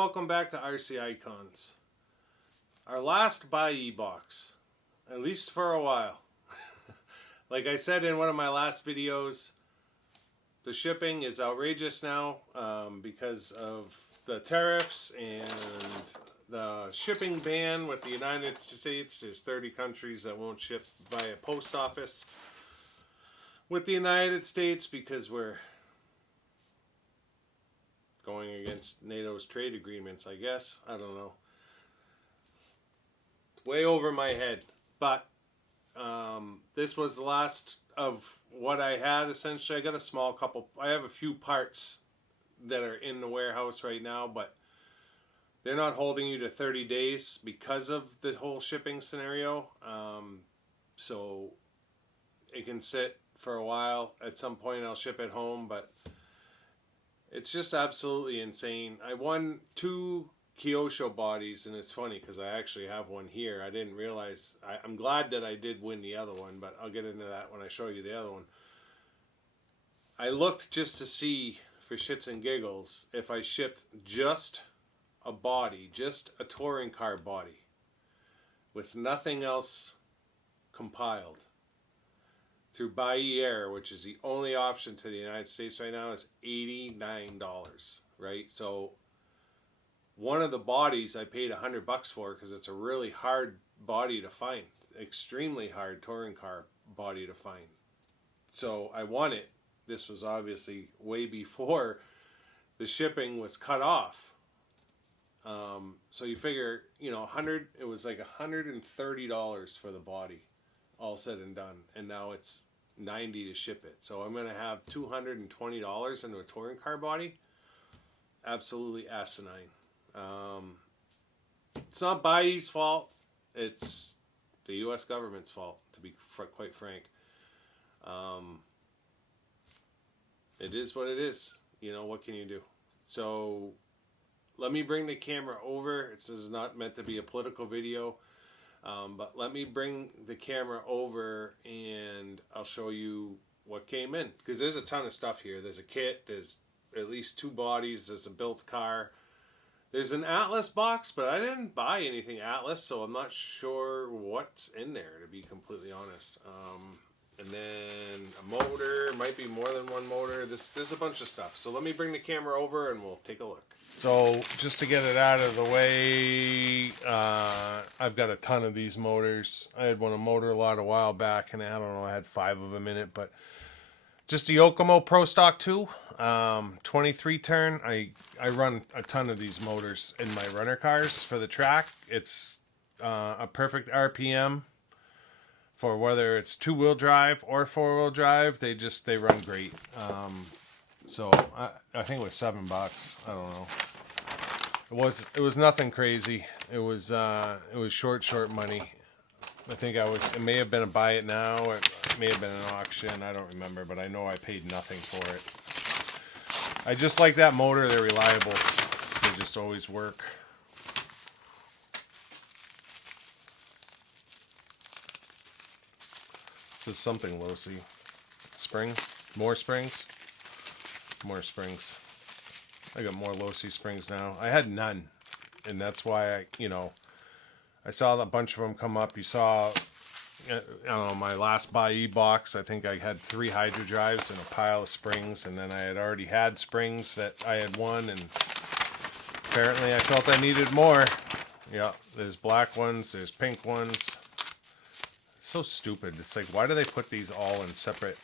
welcome back to RC Icons. Our last Buyee box, at least for a while. Like I said in one of my last videos, the shipping is outrageous now because of the tariffs and the shipping ban with the United States. There's 30 countries that won't ship via post office with the United States because we're going against NATO's trade agreements, I guess. I don't know. It's way over my head. But this was the last of what I had, essentially. I got a small couple. I have a few parts that are in the warehouse right now, but they're not holding you to 30 days because of the whole shipping scenario. So it can sit for a while. At some point I'll ship it home, but it's just absolutely insane. I won 2 Kyosho bodies, and it's funny because I actually have one here. I didn't realize. I'm glad that I did win the other one, but I'll get into that when I show you the other one. I looked just to see, for shits and giggles, if I shipped just a body, just a touring car body, with nothing else compiled, through Buyee, which is the only option to the United States right now, is $89, right? So one of the bodies I paid $100 for because it's a really hard body to find, extremely hard touring car body to find. So I won it. This was obviously way before the shipping was cut off. So you figure, you know, it was like $130 for the body, all said and done, and now it's $90 to ship it. So I'm gonna have $220 into a touring car body. Absolutely asinine. It's not Buyee's fault. It's the U.S. government's fault, to be quite frank. It is what it is. You know, what can you do? So let me bring the camera over. This is not meant to be a political video. But let me bring the camera over and I'll show you what came in. Because there's a ton of stuff here. There's a kit. There's at least 2 bodies. There's a built car. There's an Atlas box, but I didn't buy anything Atlas, so I'm not sure what's in there, to be completely honest. And then a motor. Might be more than one motor. There's a bunch of stuff. So let me bring the camera over and we'll take a look. So just to get it out of the way, I've got a ton of these motors. I had one a motor lot a while back, and I don't know, I had 5 of them in it, but just the Yokomo Pro Stock 2, 23 turn. I run a ton of these motors in my runner cars for the track. It's a perfect RPM for whether it's 2-wheel drive or 4-wheel drive. They run great. So I think it was $7. I don't know. It was nothing crazy. It was short money. I think it may have been a buy it now, or it may have been an auction. I don't remember, but I know I paid nothing for it. I just like that motor. They're reliable. They just always work. This is something low-C. Spring? More springs? More springs. I got more low-C springs now. I had none, and that's why I saw a bunch of them come up. You saw, I don't know, my last Buyee box. I think I had 3 hydro drives and a pile of springs, and then I had already had springs that I had won, and apparently I felt I needed more. Yeah, there's black ones, there's pink ones. It's so stupid. It's like, why do they put these all in separate?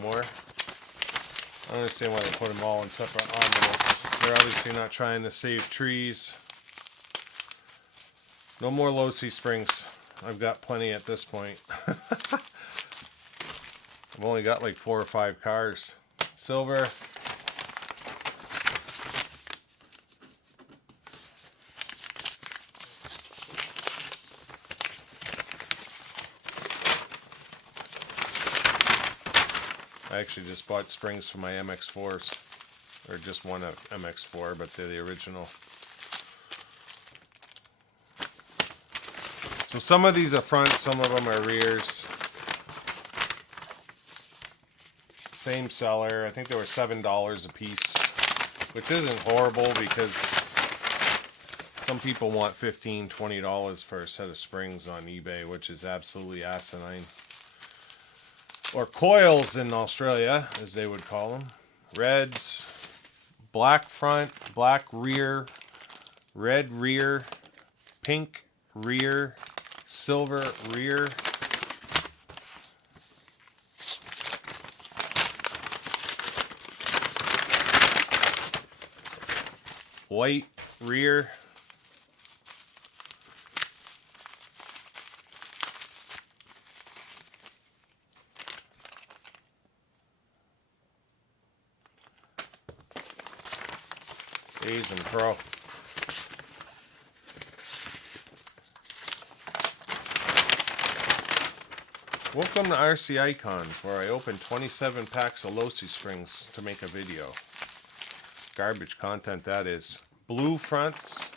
More. I don't understand why they put them all in separate envelopes. They're obviously not trying to save trees. No more low-C springs. I've got plenty at this point. I've only got like 4 or 5 cars. Silver. I actually just bought springs for my MX-4s, or just one MX-4, but they're the original. So some of these are fronts, some of them are rears. Same seller. I think they were $7 a piece, which isn't horrible because some people want $15, $20 for a set of springs on eBay, which is absolutely asinine. Or coils in Australia, as they would call them. Reds, black front, black rear, red rear, pink rear, silver rear. White rear. A's and Pro. Welcome to RC Icon, where I open 27 packs of Losi springs to make a video. Garbage content, that is. Blue fronts.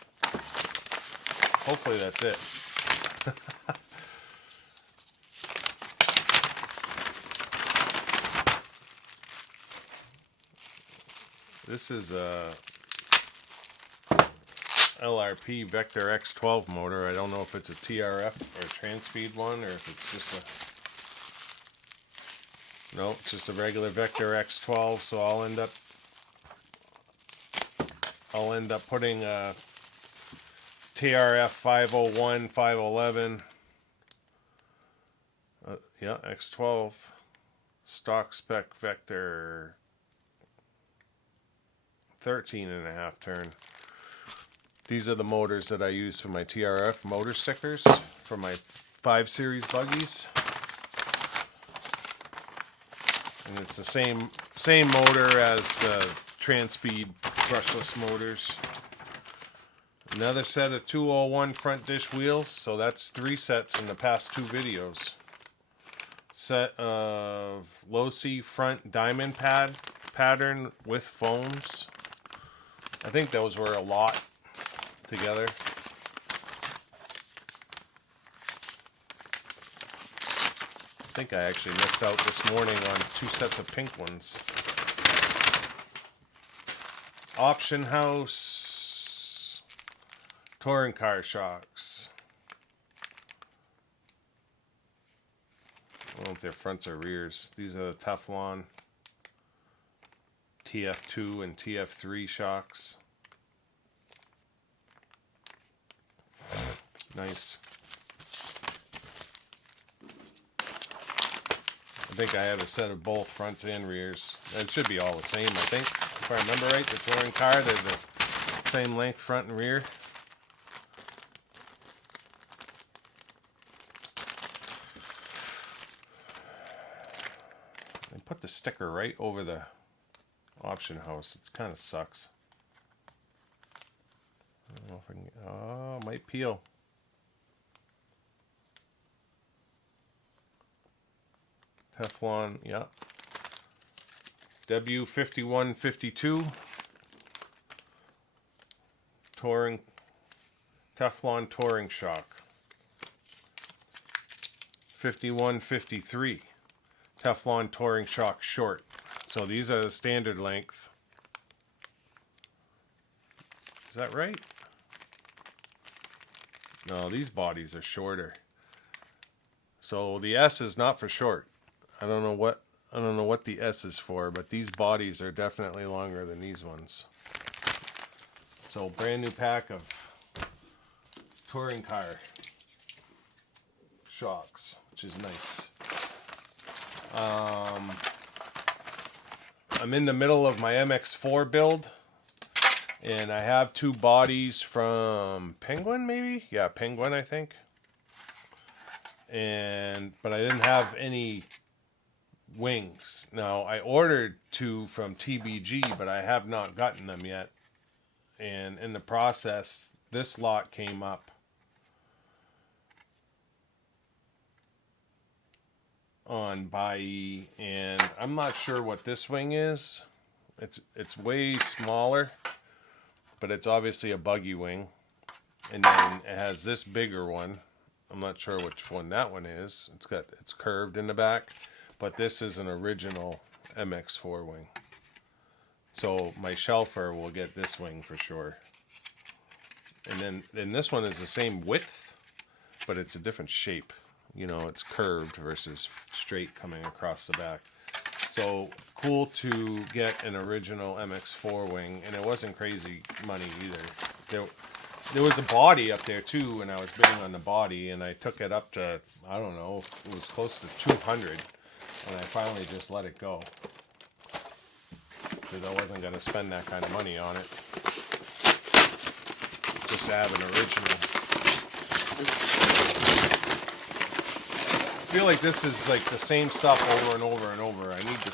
Hopefully that's it. This is a LRP Vector X12 motor. I don't know if it's a TRF or a Transpeed one, or if it's just a... No, it's just a regular Vector X12, so I'll end up putting a TRF 501, 511. Yeah, X12 stock spec Vector 13.5 turn. These are the motors that I use for my TRF motor stickers for my 5 Series buggies. And it's the same motor as the Transpeed brushless motors. Another set of 201 front dish wheels, so that's 3 sets in the past 2 videos. Set of Losi front diamond pattern with foams. I think those were a lot together. I think I actually missed out this morning on 2 sets of pink ones. Option house touring car shocks. I don't know if they're fronts or rears. These are the Teflon TF2 and TF3 shocks. Nice. I think I have a set of both fronts and rears. It should be all the same, I think. If I remember right, the touring car, they're the same length front and rear. They put the sticker right over the option house. It kind of sucks. I don't know if I can... Oh, it might peel. Teflon, yeah. W5152 touring Teflon touring shock. 5153 Teflon touring shock short. So these are the standard length. Is that right? No, these bodies are shorter. So the S is not for short. I don't know what the S is for, but these bodies are definitely longer than these ones. So brand new pack of touring car shocks, which is nice. I'm in the middle of my MX4 build, and I have 2 bodies from Penguin, maybe? Yeah, Penguin, I think. But I didn't have any wings. Now, I ordered 2 from TBG, but I have not gotten them yet. And in the process, this lot came up on Buyee, and I'm not sure what this wing is. It's way smaller, but it's obviously a buggy wing. And then it has this bigger one. I'm not sure which one that one is. It's curved in the back, but this is an original MX4 wing. So my shelfer will get this wing for sure. And then this one is the same width, but it's a different shape. You know, it's curved versus straight coming across the back. So cool to get an original MX4 wing, and it wasn't crazy money either. There was a body up there too, and I was bidding on the body, and I took it up to, I don't know, it was close to 200, and I finally just let it go because I wasn't going to spend that kind of money on it. Just to have an original. I feel like this is like the same stuff over and over and over. I need to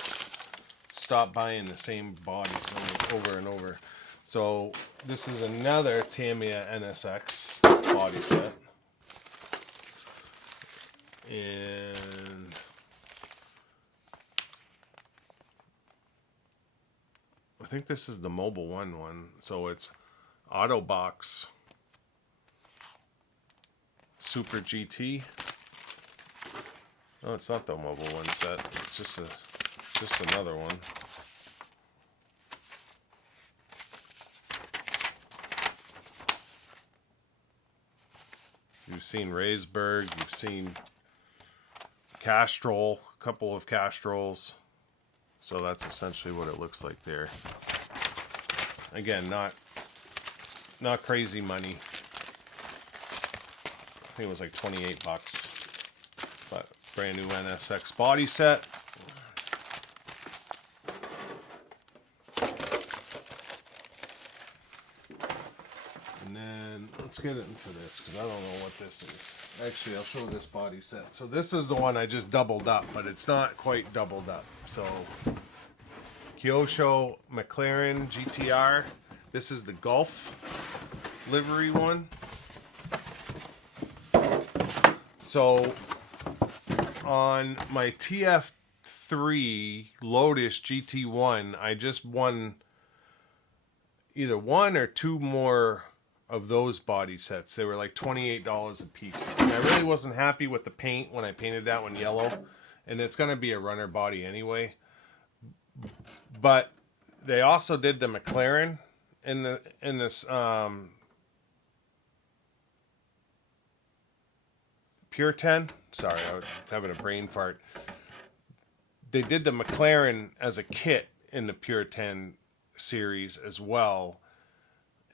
stop buying the same bodies over and over. So this is another Tamiya NSX body set. And I think this is the Mobile One. So it's Autobox Super GT. Oh, it's not the Mobile One set. It's just another one. You've seen Raysburg. You've seen Castrol. A couple of Castrol's. So that's essentially what it looks like there. Again, not crazy money. I think it was like 28 bucks. But brand new NSX body set. And then let's get into this because I don't know what this is. Actually, I'll show this body set. So this is the one I just doubled up, but it's not quite doubled up. So Kyosho McLaren GTR. This is the Golf livery one. So on my TF3 Lotus GT1, I just won either one or two more of those body sets. They were like $28 a piece. And I really wasn't happy with the paint when I painted that one yellow. And it's going to be a runner body anyway. But they also did the McLaren in this Pure 10. Sorry, I was having a brain fart. They did the McLaren as a kit in the Pure 10 series as well.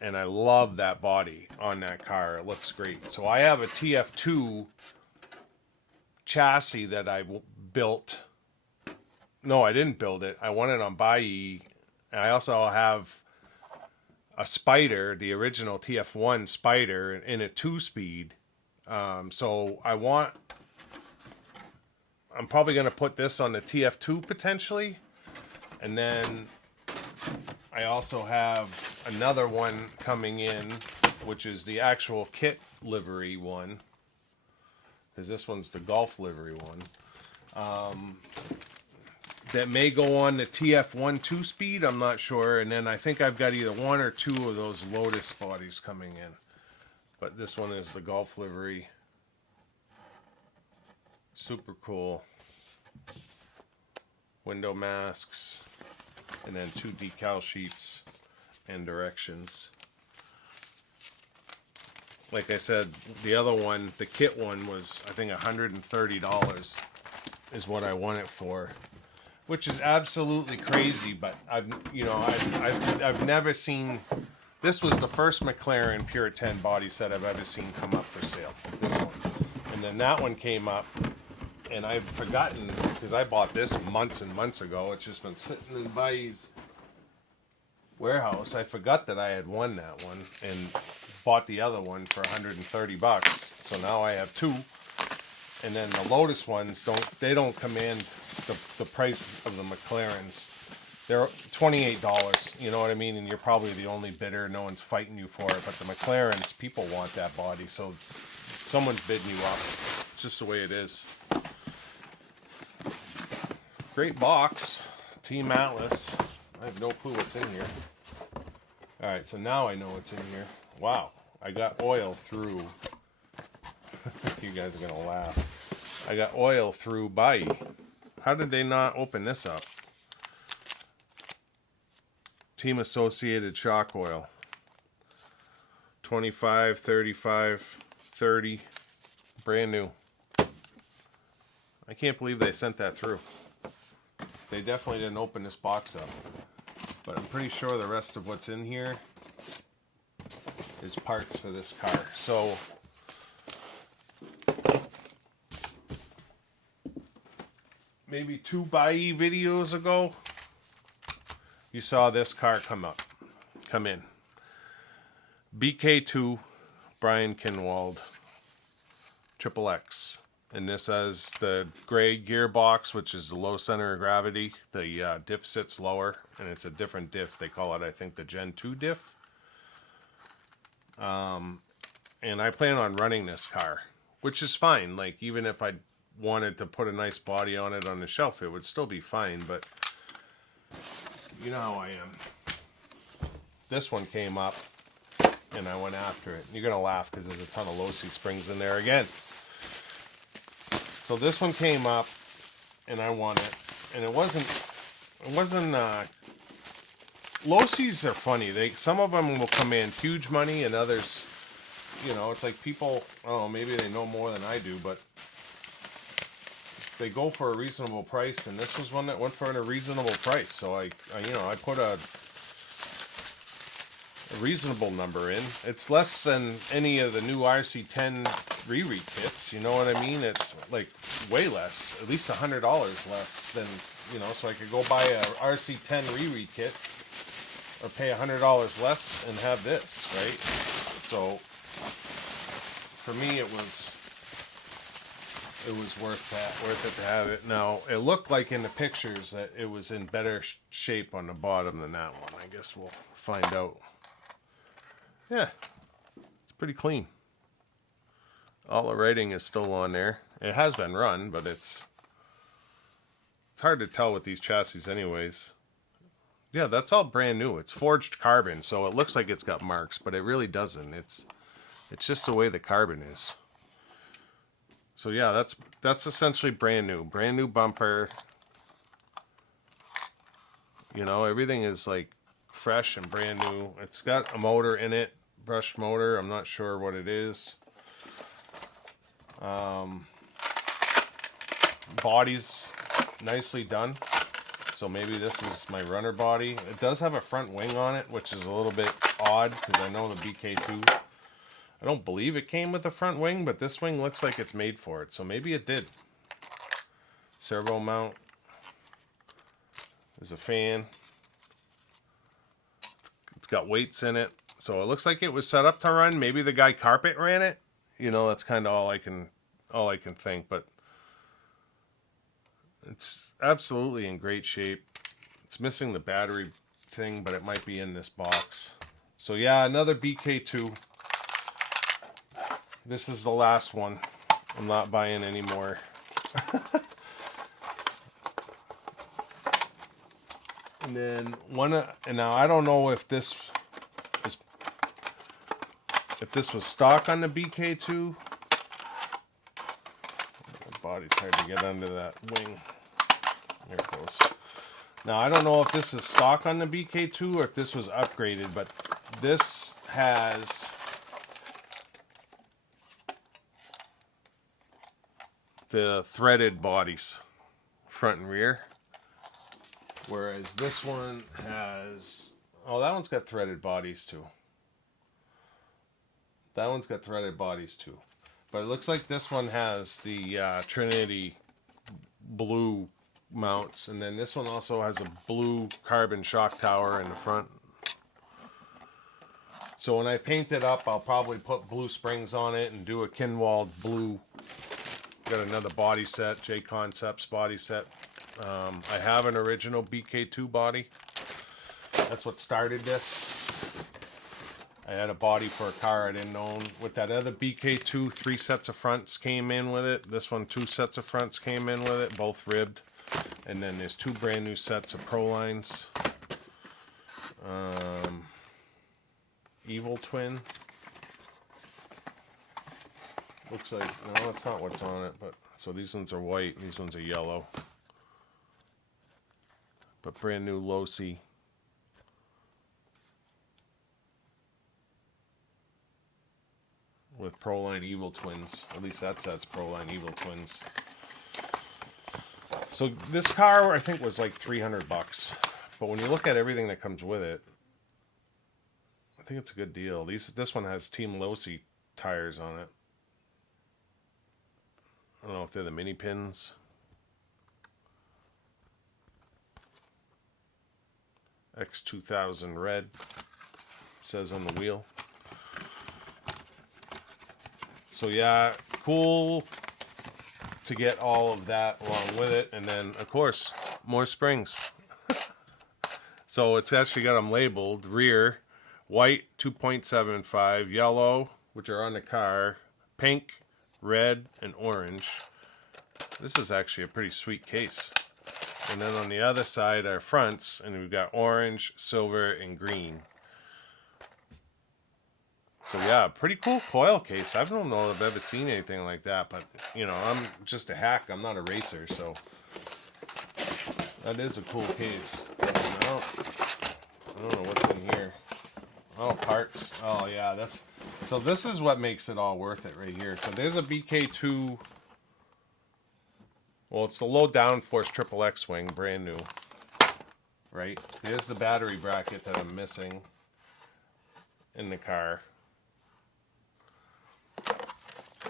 And I love that body on that car. It looks great. So I have a TF2 chassis that I built. No, I didn't build it. I won it on Buyee. And I also have a Spider, the original TF1 Spider, in a 2-speed. So I'm probably going to put this on the TF2 potentially. And then I also have another one coming in, which is the actual kit livery one. Because this one's the Golf livery one. That may go on the TF1 2-speed, I'm not sure. And then I think I've got either one or two of those Lotus bodies coming in. But this one is the Golf livery. Super cool. Window masks. And then 2 decal sheets and directions. Like I said, the other one, the kit one, was I think $130 is what I won it for, which is absolutely crazy. But I've never seen. This was the first McLaren Pure 10 body set I've ever seen come up for sale. This one, and then that one came up. And I've forgotten, because I bought this months and months ago. It's just been sitting in Buyee's warehouse. I forgot that I had won that one and bought the other one for 130 bucks. So now I have two. And then the Lotus ones don't command the price of the McLarens. They're $28, you know what I mean? And you're probably the only bidder. No one's fighting you for it. But the McLarens, people want that body. So someone's bidding you up. It's just the way it is. Great box. Team Atlas. I have no clue what's in here. Alright, so now I know what's in here. Wow. I got oil through. You guys are going to laugh. I got oil through Buyee. How did they not open this up? Team Associated shock oil. 25, 35, 30. Brand new. I can't believe they sent that through. They definitely didn't open this box up. But I'm pretty sure the rest of what's in here is parts for this car. So maybe 2 Buyee videos ago, you saw this car come in. BK2 Brian Kinwald XXX. And this has the gray gearbox, which is the low center of gravity. The diff sits lower, and it's a different diff. They call it, I think, the Gen 2 diff. And I plan on running this car, which is fine. Like, even if I wanted to put a nice body on it on the shelf, it would still be fine. But you know how I am. This one came up, and I went after it. You're going to laugh because there's a ton of low-C springs in there again. So this one came up, and I won it, and it wasn't, low-Cs are funny. Some of them will come in huge money, and others, you know, it's like people, I don't know, maybe they know more than I do, but they go for a reasonable price, and this was one that went for a reasonable price. So I put a reasonable number in. It's less than any of the new RC10 rere kits, you know what I mean? It's like way less, at least $100 less than, you know, so I could go buy a RC10 rere kit or pay $100 less and have this, right? So for me, it was worth it to have it. Now, it looked like in the pictures that it was in better shape on the bottom than that one. I guess we'll find out. Yeah, it's pretty clean. All the writing is still on there. It has been run, but it's hard to tell with these chassis anyways. Yeah, that's all brand new. It's forged carbon, so it looks like it's got marks, but it really doesn't. It's just the way the carbon is. So yeah, that's essentially brand new. Brand new bumper. You know, everything is like fresh and brand new. It's got a motor in it, brushed motor. I'm not sure what it is. Body's nicely done. So maybe this is my runner body. It does have a front wing on it, which is a little bit odd because I know the BK2. I don't believe it came with a front wing, but this wing looks like it's made for it. So maybe it did. Servo mount. There's a fan. It's got weights in it. So it looks like it was set up to run. Maybe the guy carpet ran it. You know, that's kind of all I can think, but it's absolutely in great shape. It's missing the battery thing, but it might be in this box. So yeah, another BK2. This is the last one. I'm not buying any more. And then and now I don't know if this was stock on the BK2. The body's hard to get under that wing. There it goes. Now I don't know if this is stock on the BK2 or if this was upgraded, but this has the threaded bodies, front and rear. Whereas this one has, oh, that one's got threaded bodies too. That one's got threaded bodies too. But it looks like this one has the Trinity blue mounts. And then this one also has a blue carbon shock tower in the front. So when I paint it up, I'll probably put blue springs on it and do a Kinwald blue. Got another body set, J Concepts body set. I have an original BK2 body. That's what started this. I had a body for a car I didn't own. With that other BK2, 3 sets of fronts came in with it. This one, 2 sets of fronts came in with it, both ribbed. And then there's 2 brand new sets of Pro Lines. Evil Twin. Looks like, no, that's not what's on it. But so these ones are white, these ones are yellow. But brand new low-C. Proline Evil Twins. At least that says Proline Evil Twins. So this car, I think, was like 300 bucks. But when you look at everything that comes with it, I think it's a good deal. This one has Team Losi tires on it. I don't know if they're the mini pins. X2000 red, says on the wheel. So yeah, cool to get all of that along with it. And then, of course, more springs. So it's actually got them labeled. Rear, white 2.75, yellow, which are on the car, pink, red, and orange. This is actually a pretty sweet case. And then on the other side are fronts, and we've got orange, silver, and green. So yeah, pretty cool coil case. I don't know if I've ever seen anything like that, but you know, I'm just a hack. I'm not a racer, so that is a cool case. I don't know what's in here. Oh, parts. Oh yeah, so this is what makes it all worth it right here. So there's a BK2. Well, it's the low downforce XXX wing, brand new. Right? Here's the battery bracket that I'm missing in the car.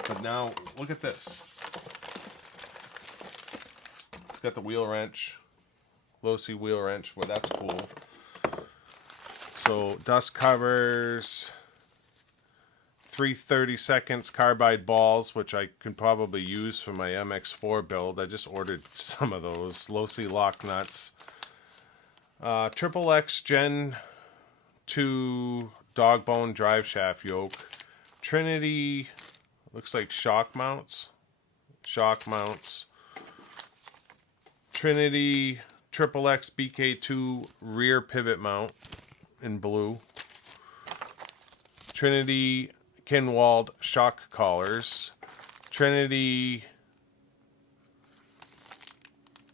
But now, look at this. It's got the wheel wrench. Losi wheel wrench. Well, that's cool. So, dust covers. 330 seconds carbide balls, which I can probably use for my MX4 build. I just ordered some of those. Losi lock nuts. XXX Gen 2 dog bone drive shaft yoke. Trinity, looks like shock mounts. Trinity XXX BK2 rear pivot mount in blue. Trinity Kinwald shock collars. Trinity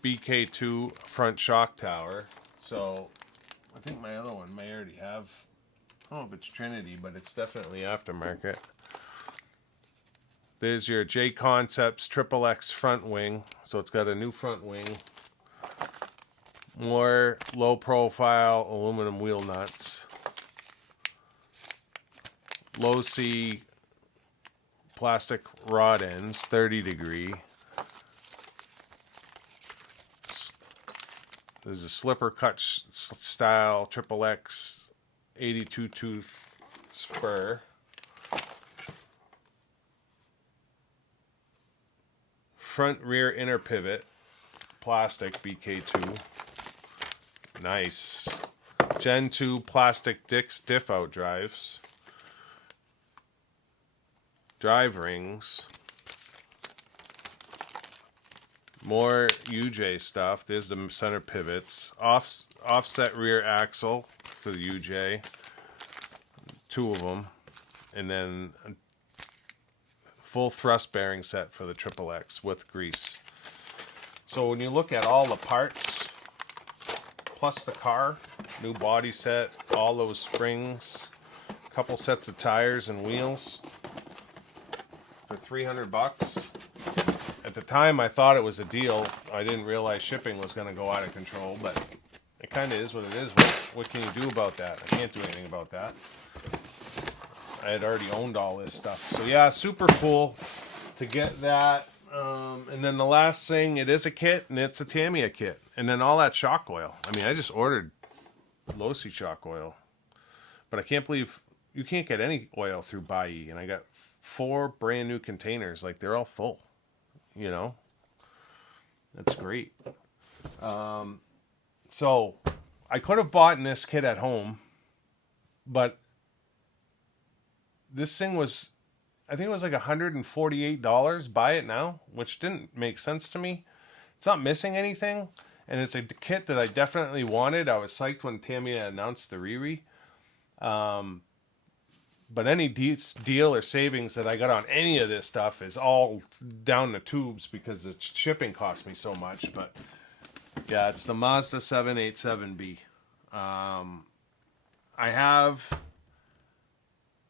BK2 front shock tower. So I think my other one may already have, I don't know if it's Trinity, but it's definitely aftermarket. There's your J Concepts XXX front wing. So it's got a new front wing. More low profile aluminum wheel nuts. Losi plastic rod ends, 30 degree. There's a slipper cut style XXX 82 tooth spur. Front rear inner pivot, plastic BK2. Nice. Gen 2 plastic diff out drives. Drive rings. More UJ stuff. There's the center pivots. Offset rear axle for the UJ. 2 of them. And then a full thrust bearing set for the XXX with grease. So when you look at all the parts, plus the car, new body set, all those springs, a couple sets of tires and wheels, for 300 bucks. At the time I thought it was a deal. I didn't realize shipping was going to go out of control, but it kind of is what it is. What can you do about that? I can't do anything about that. I had already owned all this stuff. So yeah, super cool to get that. And then the last thing, it is a kit, and it's a Tamiya kit. And then all that shock oil. I mean, I just ordered Losi shock oil. But I can't believe you can't get any oil through Buyee. And I got 4 brand new containers. Like, they're all full. You know? That's great. So, I could have bought this kit at home. But this thing was, I think it was like $148. Buy it now, which didn't make sense to me. It's not missing anything. And it's a kit that I definitely wanted. I was psyched when Tamiya announced the rere. But any deal or savings that I got on any of this stuff is all down the tubes because the shipping cost me so much. But yeah, it's the Mazda 787B. I have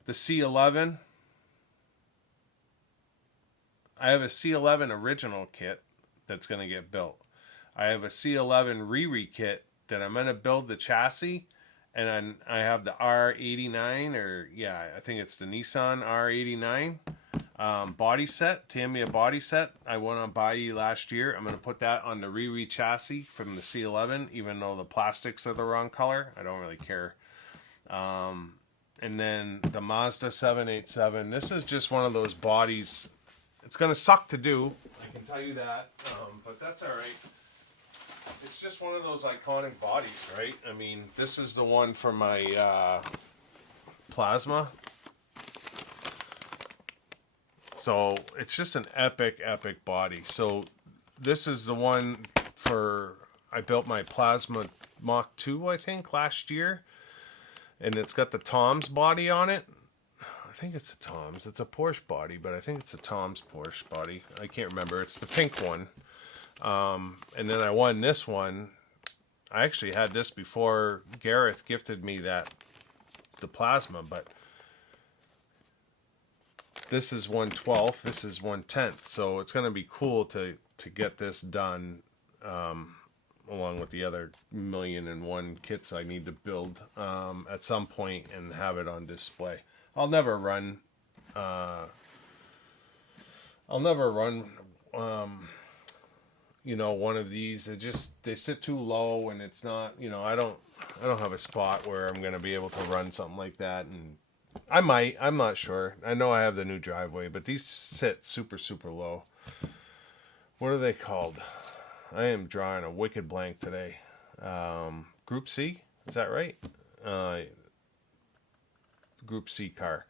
the C11. I have a C11 original kit that's going to get built. I have a C11 rere kit that I'm going to build the chassis, and then I have the R89, or yeah, I think it's the Nissan R89 body set, Tamiya body set. I went on Buyee last year. I'm going to put that on the rere chassis from the C11, even though the plastics are the wrong color. I don't really care. And then the Mazda 787. This is just one of those bodies. It's going to suck to do, I can tell you that, but that's all right. It's just one of those iconic bodies, right? I mean, this is the one for my plasma. So it's just an epic, epic body. So this is the one for, I built my plasma Mach 2, I think, last year. And it's got the Tom's body on it. I think it's a Tom's. It's a Porsche body, but I think it's a Tom's Porsche body. I can't remember. It's the pink one. And then I won this one. I actually had this before Gareth gifted me the plasma, but this is 1/12th. This is 1/10th. So it's going to be cool to get this done, along with the other 1,000,001 kits I need to build at some point and have it on display. I'll never run you know, one of these. They sit too low, and it's not, you know, I don't have a spot where I'm going to be able to run something like that. And I'm not sure. I know I have the new driveway, but these sit super, super low. What are they called? I am drawing a wicked blank today. Group C, is that right? Group C car.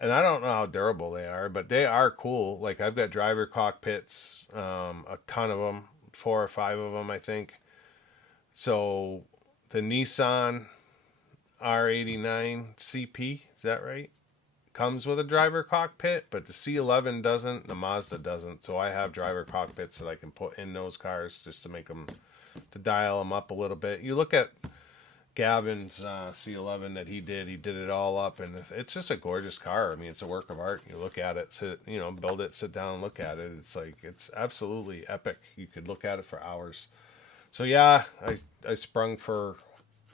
And I don't know how durable they are, but they are cool. Like, I've got driver cockpits, a ton of them, 4 or 5 of them, I think. So the Nissan R89 CP, is that right? Comes with a driver cockpit, but the C11 doesn't, the Mazda doesn't. So I have driver cockpits that I can put in those cars just to make them, to dial them up a little bit. You look at Gavin's C11 that he did it all up, and it's just a gorgeous car. I mean, it's a work of art. You look at it, build it, sit down and look at it. It's like, it's absolutely epic. You could look at it for hours. So yeah, I sprung for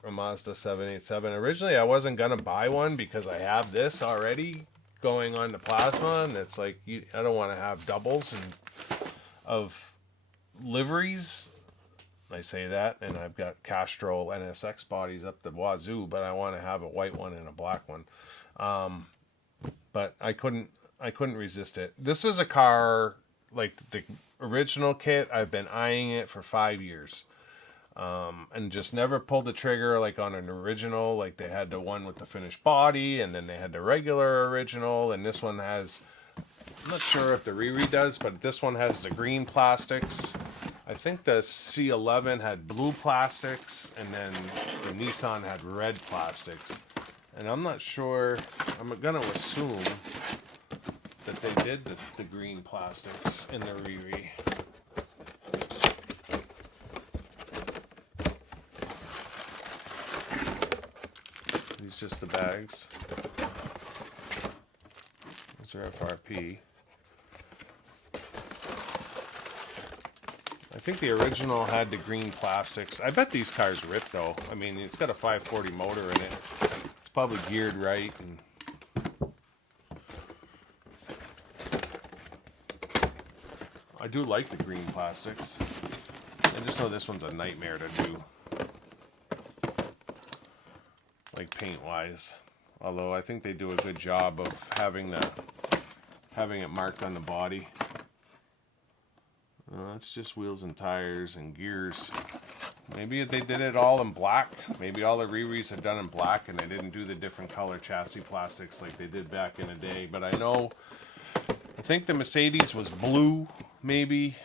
a Mazda 787. Originally, I wasn't gonna buy one because I have this already going on the plasma, and it's like, I don't want to have doubles of liveries. I say that, and I've got Castrol NSX bodies up the wazoo, but I want to have a white one and a black one. But I couldn't resist it. This is a car, like the original kit, I've been eyeing it for 5 years. And just never pulled the trigger like on an original. Like, they had the one with the finished body, and then they had the regular original, and this one has, I'm not sure if the rere does, but this one has the green plastics. I think the C11 had blue plastics, and then the Nissan had red plastics. And I'm not sure, I'm going to assume that they did the green plastics in the rere. These just the bags. These are FRP. I think the original had the green plastics. I bet these cars rip, though. I mean, it's got a 540 motor in it. It's probably geared right. And I do like the green plastics. I just know this one's a nightmare to do, like, paint-wise. Although I think they do a good job of having it marked on the body. It's just wheels and tires and gears. Maybe they did it all in black. Maybe all the reres are done in black, and they didn't do the different color chassis plastics like they did back in the day. But I think the Mercedes was blue, maybe.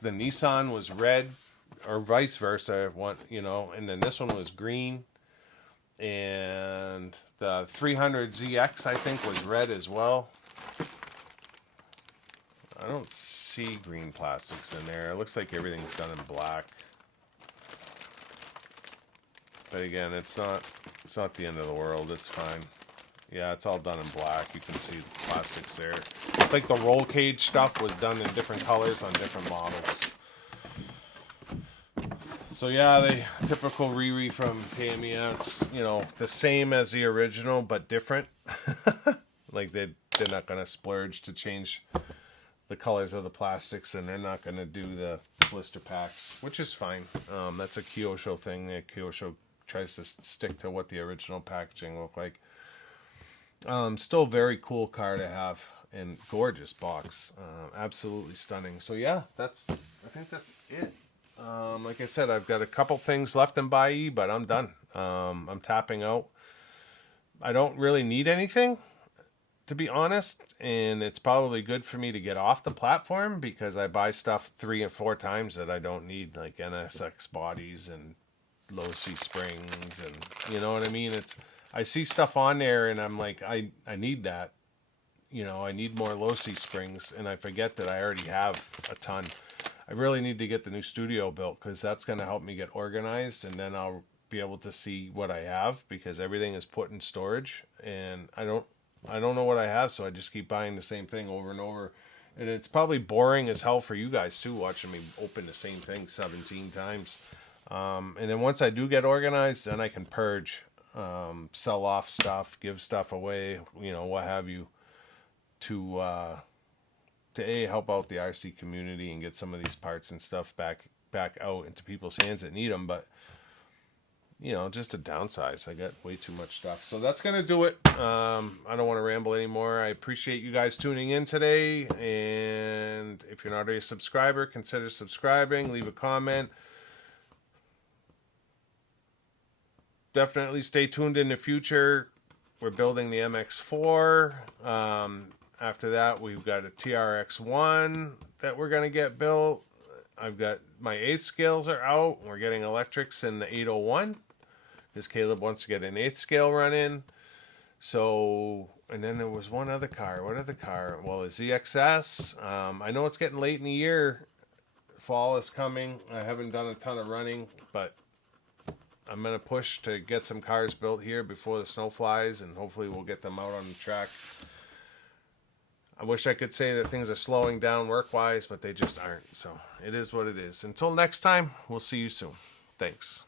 The Nissan was red, or vice versa. And then this one was green. And the 300ZX, I think, was red as well. I don't see green plastics in there. It looks like everything's done in black. But again, it's not the end of the world. It's fine. Yeah, it's all done in black. You can see the plastics there. It's like the roll cage stuff was done in different colors on different models. So yeah, the typical rere from Tamiya. It's, you know, the same as the original, but different. Like they're not going to splurge to change the colors of the plastics, and they're not going to do the blister packs, which is fine. That's a Kyosho thing. Kyosho tries to stick to what the original packaging looked like. Still very cool car to have, and gorgeous box. Absolutely stunning. So yeah, I think that's it. Like I said, I've got a couple things left in Buyee, but I'm done. I'm tapping out. I don't really need anything, to be honest, and it's probably good for me to get off the platform because I buy stuff 3 and 4 times that I don't need, like NSX bodies and low C springs, and you know what I mean. I see stuff on there and I'm like, I need that, you know, I need more low C springs, and I forget that I already have a ton. I really need to get the new studio built because that's going to help me get organized, and then I'll be able to see what I have because everything is put in storage and I don't know what I have, so I just keep buying the same thing over and over. And it's probably boring as hell for you guys too, watching me open the same thing 17 times. And then once I do get organized, then I can purge, sell off stuff, give stuff away, you know, what have you, to help out the RC community and get some of these parts and stuff back out into people's hands that need them. But you know, just to downsize. I got way too much stuff. So that's going to do it. I don't want to ramble anymore. I appreciate you guys tuning in today. And if you're not already a subscriber, consider subscribing. Leave a comment. Definitely stay tuned in the future. We're building the MX-4. After that, we've got a TRX-1 that we're going to get built. I've got my 8th scales are out. We're getting electrics in the 801 because Caleb wants to get an 8th scale run in. So, and then there was one other car. What other car? Well, a ZXS. I know it's getting late in the year. Fall is coming. I haven't done a ton of running, but I'm going to push to get some cars built here before the snow flies, and hopefully we'll get them out on the track. I wish I could say that things are slowing down work-wise, but they just aren't. So it is what it is. Until next time, we'll see you soon. Thanks.